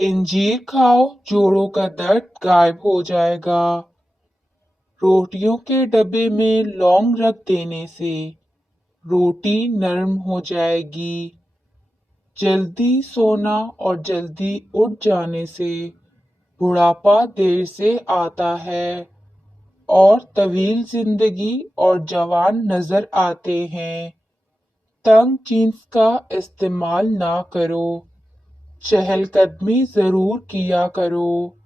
इंजीर खाओ, जोड़ों का दर्द गायब हो जाएगा। रोटियों के डब्बे में लौंग रख देने से रोटी नरम हो जाएगी। जल्दी सोना और जल्दी उठ जाने से बुढ़ापा देर से आता है और तवील जिंदगी और जवान नजर आते हैं। तंग जीन्स का इस्तेमाल ना करो। चहलकदमी जरूर किया करो।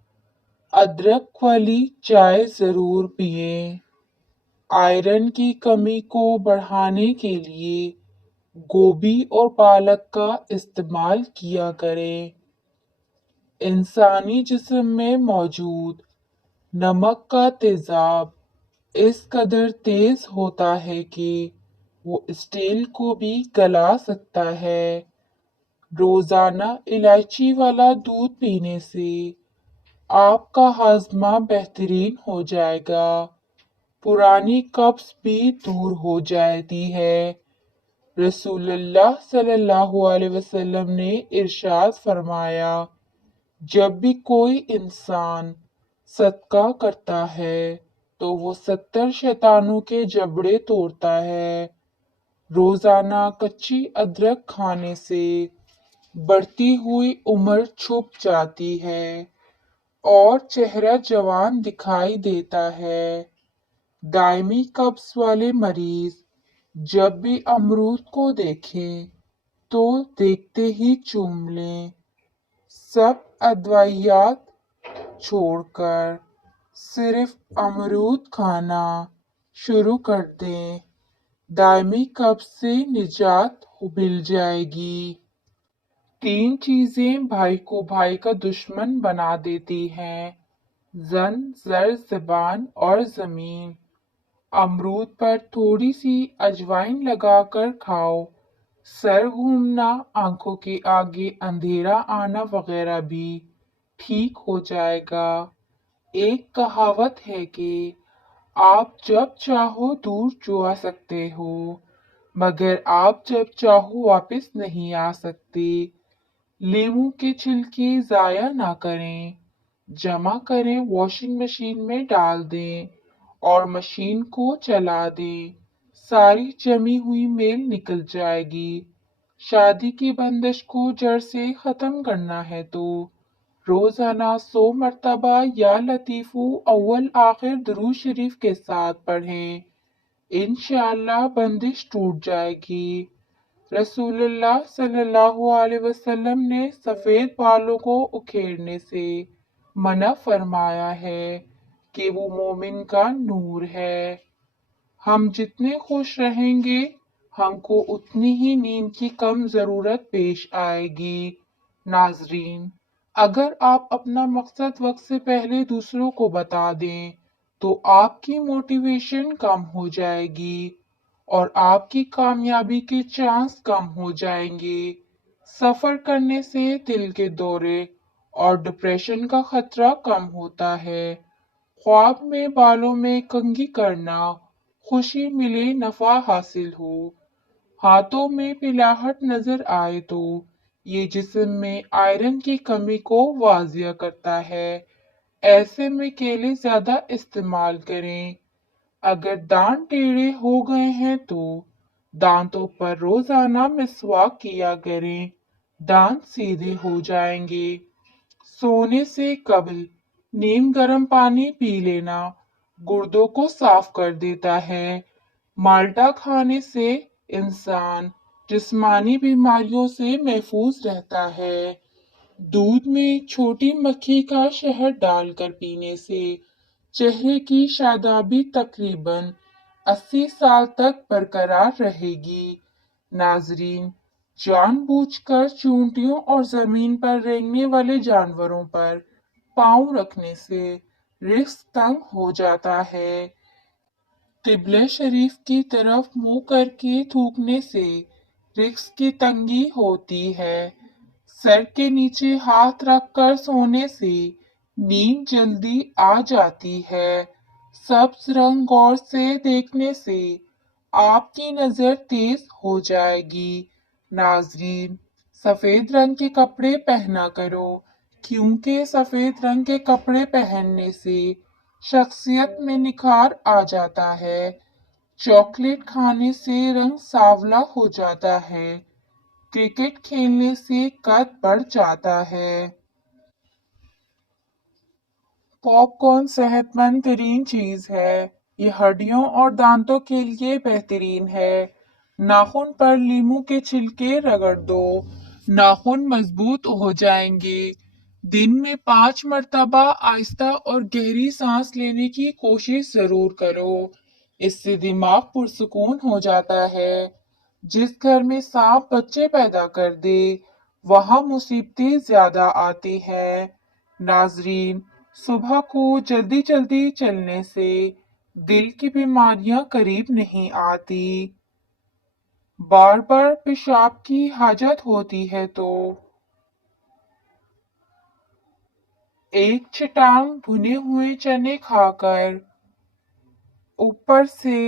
अदरक वाली चाय जरूर पिए। आयरन की कमी को बढ़ाने के लिए गोभी और पालक का इस्तेमाल किया करें। इंसानी जिस्म में मौजूद नमक का तेजाब इस कदर तेज होता है कि वो स्टील को भी गला सकता है। रोजाना इलायची वाला दूध पीने से आपका हाजमा बेहतरीन हो जाएगा। पुरानी कब्ज भी दूर हो जाती है। रसूलुल्लाह सल्लल्लाहु अलैहि वसल्लम ने इरशाद फरमाया, जब भी कोई इंसान सदका करता है तो वो 70 शैतानों के जबड़े तोड़ता है। रोजाना कच्ची अदरक खाने से बढ़ती हुई उम्र छुप जाती है और चेहरा जवान दिखाई देता है। दायमी कब्ज वाले मरीज जब भी अमरूद को देखें तो देखते ही चूम लें। सब अद्वियात छोड़कर सिर्फ अमरूद खाना शुरू कर दें। दायमी कब्ज से निजात मिल जाएगी। 3 चीजें भाई को भाई का दुश्मन बना देती हैं, जन, जर, ज़बान और जमीन। अमरूद पर थोड़ी सी अजवाइन लगाकर खाओ। सर घूमना, आंखों के आगे अंधेरा आना वगैरह भी ठीक हो जाएगा। एक कहावत है कि आप जब चाहो दूर जो आ सकते हो, मगर आप जब चाहो वापस नहीं आ सकते। लीमू के छिलके जाया ना करें। जमा करें, वॉशिंग मशीन में डाल दें और मशीन को चला दें। सारी जमी हुई मेल निकल जाएगी। शादी की बंदिश को जड़ से खत्म करना है तो रोजाना 100 मर्तबा या लतीफू अव्वल आखिर दुरूद शरीफ के साथ पढ़ें। इंशाअल्लाह बंदिश टूट जाएगी। रसूलुल्लाह सल्लल्लाहु अलैहि वसल्लम ने सफेद बालों को उखेड़ने से मना फरमाया है कि वो मोमिन का नूर है। हम जितने खुश रहेंगे हमको उतनी ही नींद की कम जरूरत पेश आएगी। नाजरीन, अगर आप अपना मकसद वक्त से पहले दूसरों को बता दें तो आपकी मोटिवेशन कम हो जाएगी और आपकी कामयाबी के चांस कम हो जाएंगे। सफर करने से दिल के दौरे और डिप्रेशन का खतरा कम होता है। ख्वाब में बालों में कंघी करना, खुशी मिले, नफा हासिल हो, हाथों में पिलाहट नजर आए तो ये जिस्म में आयरन की कमी को वाजिया करता है। ऐसे में केले ज्यादा इस्तेमाल करें। अगर दांत टेढ़े हो गए हैं तो दांतों पर रोजाना मिसवाक किया करें। दांत सीधे हो जाएंगे। सोने से कबल नीम गर्म पानी पी लेना गुर्दों को साफ कर देता है। माल्टा खाने से इंसान जिस्मानी बीमारियों से महफूज रहता है। दूध में छोटी मक्खी का शहद डालकर पीने से चेहरे की शादाबी तकरीबन 80 साल तक बरकरार रहेगी। नाजरीन, जानबूझकर चूंटियों और जमीन पर रेंगने वाले जानवरों पर पांव रखने से रिस्क तंग हो जाता है। किबले शरीफ की तरफ मुंह करके थूकने से रिस्क की तंगी होती है। सर के नीचे हाथ रखकर सोने से नींद जल्दी आ जाती है। सब्ज रंग गौर से देखने से आपकी नजर तेज हो जाएगी। नाजरीन, सफेद रंग के कपड़े पहना करो क्योंकि सफेद रंग के कपड़े पहनने से शख्सियत में निखार आ जाता है। चॉकलेट खाने से रंग सांवला हो जाता है। क्रिकेट खेलने से कद बढ़ जाता है। पॉपकॉर्न सेहतमंद तरीन चीज है। ये हड्डियों और दांतों के लिए बेहतरीन है। नाखून पर लीमू के छिलके रगड़ दो, नाखून मजबूत हो जाएंगे। दिन में 5 मरतबा आहिस्ता और गहरी सांस लेने की कोशिश जरूर करो। इससे दिमाग पुरसुकून हो जाता है। जिस घर में सांप बच्चे पैदा कर दे, वहां मुसीबतें ज्यादा आती हैं। नाजरीन, सुबह को जल्दी जल्दी चलने से दिल की बीमारियां करीब नहीं आती। बार बार पेशाब की हाजत होती है तो एक चटान भुने हुए चने खाकर ऊपर से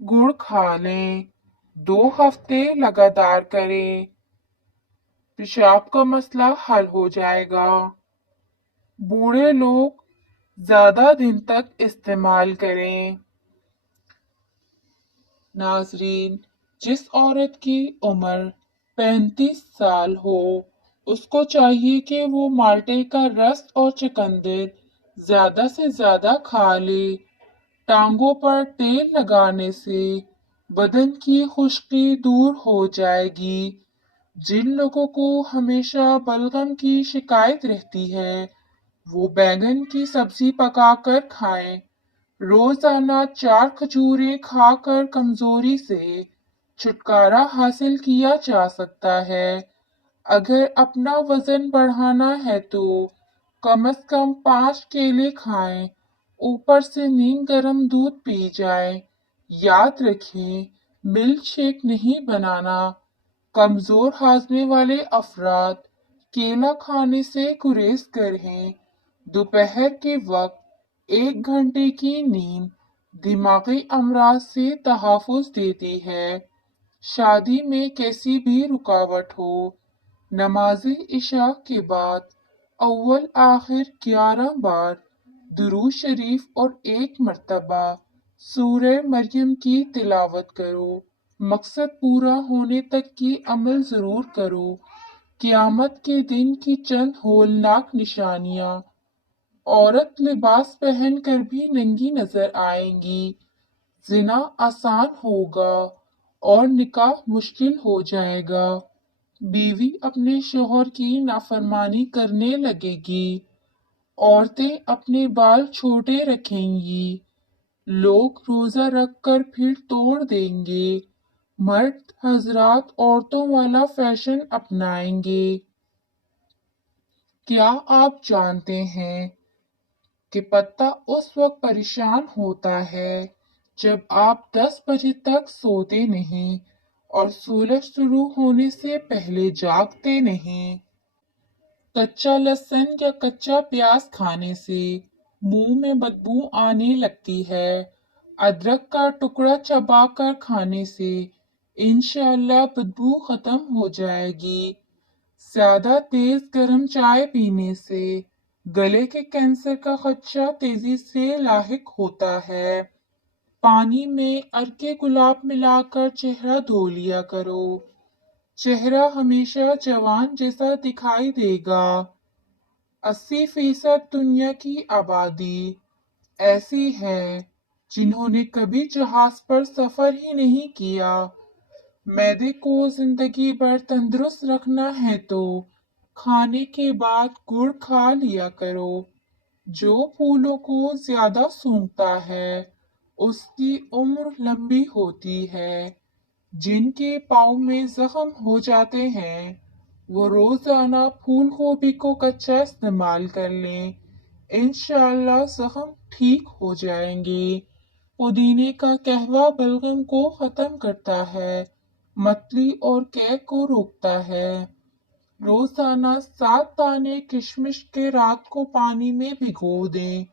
गुड़ खा लें। 2 हफ्ते लगातार करें, पेशाब का मसला हल हो जाएगा। बूढ़े लोग ज्यादा दिन तक इस्तेमाल करें। नाजरीन, जिस औरत की उम्र 35 साल हो, उसको चाहिए कि वो माल्टे का रस और चुकंदर ज्यादा से ज्यादा खा ले। टांगों पर तेल लगाने से बदन की खुश्की दूर हो जाएगी। जिन लोगों को हमेशा बलगम की शिकायत रहती है, वो बैंगन की सब्जी पकाकर खाएं। रोजाना 4 खजूरें खाकर कमजोरी से छुटकारा हासिल किया जा सकता है। अगर अपना वजन बढ़ाना है तो कम से कम 5 केले खाएं। ऊपर से नीम गर्म दूध पी जाएं। याद रखें, मिल्क शेक नहीं बनाना। कमजोर हाजमे वाले अफराद केला खाने से गुरेज करें। दोपहर के वक्त 1 घंटे की नींद दिमागी अमराज से तहफ़्फ़ुज़ देती है। शादी में कैसी भी रुकावट हो, नमाज़े इशा के बाद अव्वल आखिर 11 बार दुरूद शरीफ और 1 मरतबा सूरह मरियम की तिलावत करो। मकसद पूरा होने तक की अमल जरूर करो। क़यामत के दिन की चंद होलनाक निशानियां, औरत लिबास पहन कर भी नंगी नजर आएंगी। जिना आसान होगा और निकाह मुश्किल हो जाएगा। बीवी अपने शोहर की नाफरमानी करने लगेगी। औरतें अपने बाल छोटे रखेंगी। लोग रोजा रखकर फिर तोड़ देंगे। मर्द हजरात औरतों वाला फैशन अपनाएंगे। क्या आप जानते हैं कि पत्ता उस वक्त परेशान होता है जब आप 10 बजे तक सोते नहीं और सूरज शुरू होने से पहले जागते नहीं। कच्चा लहसुन या कच्चा प्याज खाने से मुंह में बदबू आने लगती है। अदरक का टुकड़ा चबाकर खाने से इंशाअल्लाह बदबू खत्म हो जाएगी। ज्यादा तेज गर्म चाय पीने से गले के कैंसर का खदशा तेजी से लाहिक होता है। पानी में अर्के गुलाब मिलाकर चेहरा धो लिया करो। चेहरा हमेशा जवान जैसा दिखाई देगा। 80% दुनिया की आबादी ऐसी है जिन्होंने कभी जहाज पर सफर ही नहीं किया। मैदे को जिंदगी भर तंदुरुस्त रखना है तो खाने के बाद गुड़ खा लिया करो। जो फूलों को ज्यादा सूंघता है, उसकी उम्र लंबी होती है। जिनके पाँव में जख्म हो जाते हैं, वो रोजाना फूल गोभी को कच्चा इस्तेमाल कर लें। इंशाअल्लाह जख्म ठीक हो जाएंगे। पुदीने का कहवा बलगम को खत्म करता है, मतली और कैक को रोकता है। रोजाना 7 दाने किशमिश के रात को पानी में भिगो दें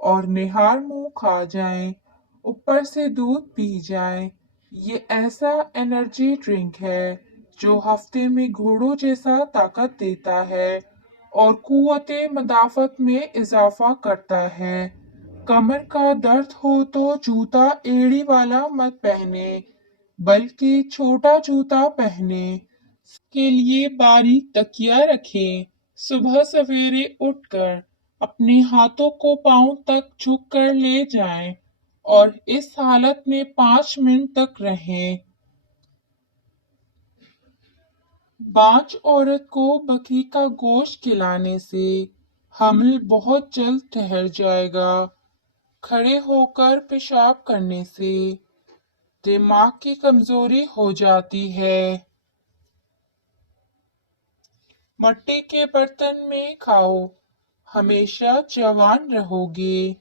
और निहार मुंह खा जाएं। ऊपर से दूध पी जाएं। ये ऐसा एनर्जी ड्रिंक है जो हफ्ते में घोड़ों जैसा ताकत देता है और कुव्वते मदाफत में इजाफा करता है। कमर का दर्द हो तो जूता एड़ी वाला मत पहने, बल्कि छोटा जूता पहने। के लिए बारीक तकिया रखें। सुबह सवेरे उठकर अपने हाथों को पांव तक झुक कर ले जाएं और इस हालत में 5 मिनट तक रहें। बांझ औरत को बकरी का गोश्त खिलाने से हमल बहुत जल्द ठहर जाएगा। खड़े होकर पेशाब करने से दिमाग की कमजोरी हो जाती है। मट्टी के बर्तन में खाओ, हमेशा जवान रहोगे।